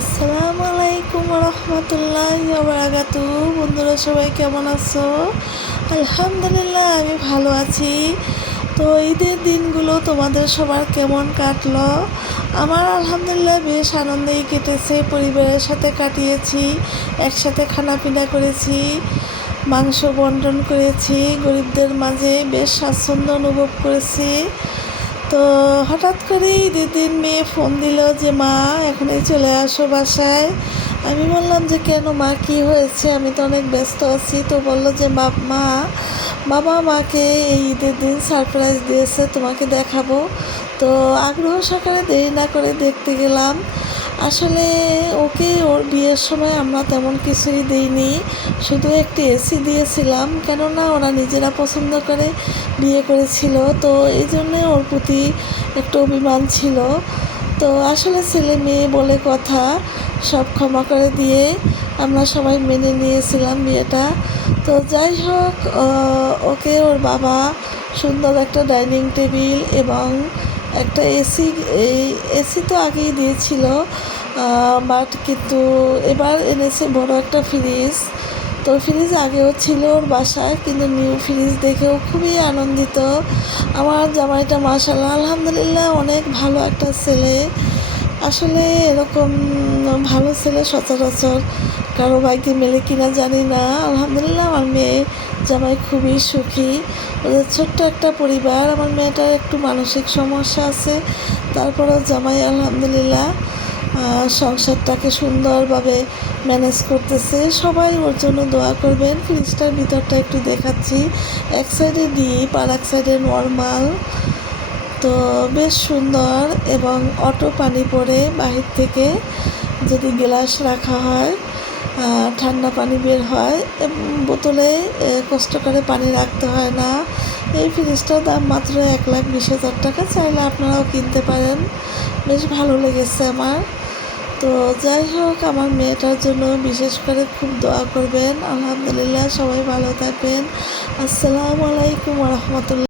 আসসালামু আলাইকুম রহমতুল্লাহি ওয়া বারাকাতুহু। বন্ধুরা সবাই কেমন আছো? আলহামদুলিল্লাহ আমি ভালো আছি। তো ঈদের দিনগুলো তোমাদের সবার কেমন কাটলো? আমার আলহামদুলিল্লাহ বেশ আনন্দেই কেটেছে, পরিবারের সাথে কাটিয়েছি, একসাথে খানাপিনা করেছি, মাংস বন্টন করেছি, গরিবদের মাঝে বেশ স্বাচ্ছন্দ্য অনুভব করেছি। তো হঠাৎ করেই ঈদের দিন মেয়ে ফোন দিল যে মা এখনই চলে আসো বাসায়। আমি বললাম যে কেন মা, কী হয়েছে? আমি তো অনেক ব্যস্ত আছি। তো বললো যে বাবা মাকে এই ঈদের দিন সারপ্রাইজ দিয়েছে, তোমাকে দেখাবো। তো আগ্রহ সহকারে দেরি না করে দেখতে গেলাম। আসলে ওকে ওর বিয়ের সময় আমরা তেমন কিছুই দিইনি, শুধু একটি এসি দিয়েছিলাম, কেননা ওরা নিজেরা পছন্দ করে বিয়ে করেছিল। তো এই জন্যে ওর প্রতি একটু অভিমান ছিল। তো আসলে ছেলে মেয়ে বলে কথা, সব ক্ষমা করে দিয়ে আমরা সবাই মেনে নিয়েছিলাম বিয়েটা। তো যাই হোক, ওকে ওর বাবা সুন্দর একটা ডাইনিং টেবিল এবং একটা এসি, এই এসি তো আগেই দিয়েছিল, বাট কিন্তু এবার এনেছে বড় একটা ফ্রিজ। তো ফ্রিজ আগেও ছিল ওর বাসায়, কিন্তু নিউ ফ্রিজ দেখেও খুবই আনন্দিত। আমার জামাইটা মাশাআল্লাহ আলহামদুলিল্লাহ অনেক ভালো একটা ছেলে। আসলে এরকম ভালো ছেলে সচরাচর কারো ভাগ্যে মেলে কিনা জানি না। আলহামদুলিল্লাহ আমার মেয়ে জামাই খুবই সুখী। ওদের ছোট্ট একটা পরিবার। আমার মেয়েটার একটু মানসিক সমস্যা আছে, তারপরেও জামাই আলহামদুলিল্লাহ সংসারটাকে সুন্দরভাবে ম্যানেজ করতেছে। সবাই ওর জন্য দোয়া করবেন। ফ্রিজটার ভিতরটা একটু দেখাচ্ছি, এক সাইডে ডিপ আর এক সাইডে নর্মাল। তো বেশ সুন্দর, এবং অটো পানি পড়ে বাহির থেকে, যদি গ্লাস রাখা হয় ঠান্ডা পানি বের হয়। বোতলে কষ্ট করে পানি রাখতে হয় না। এই ফ্রিজটার দাম মাত্র 1,20,000 টাকা। চাইলে আপনারাও কিনতে পারেন। বেশ ভালো লেগেছে আমার। তো যাই হোক, আমার মেয়েটার জন্য বিশেষ করে খুব দোয়া করবেন। আলহামদুলিল্লাহ সবাই ভালো থাকবেন। আসসালামু আলাইকুম রহমতুল্লাহ।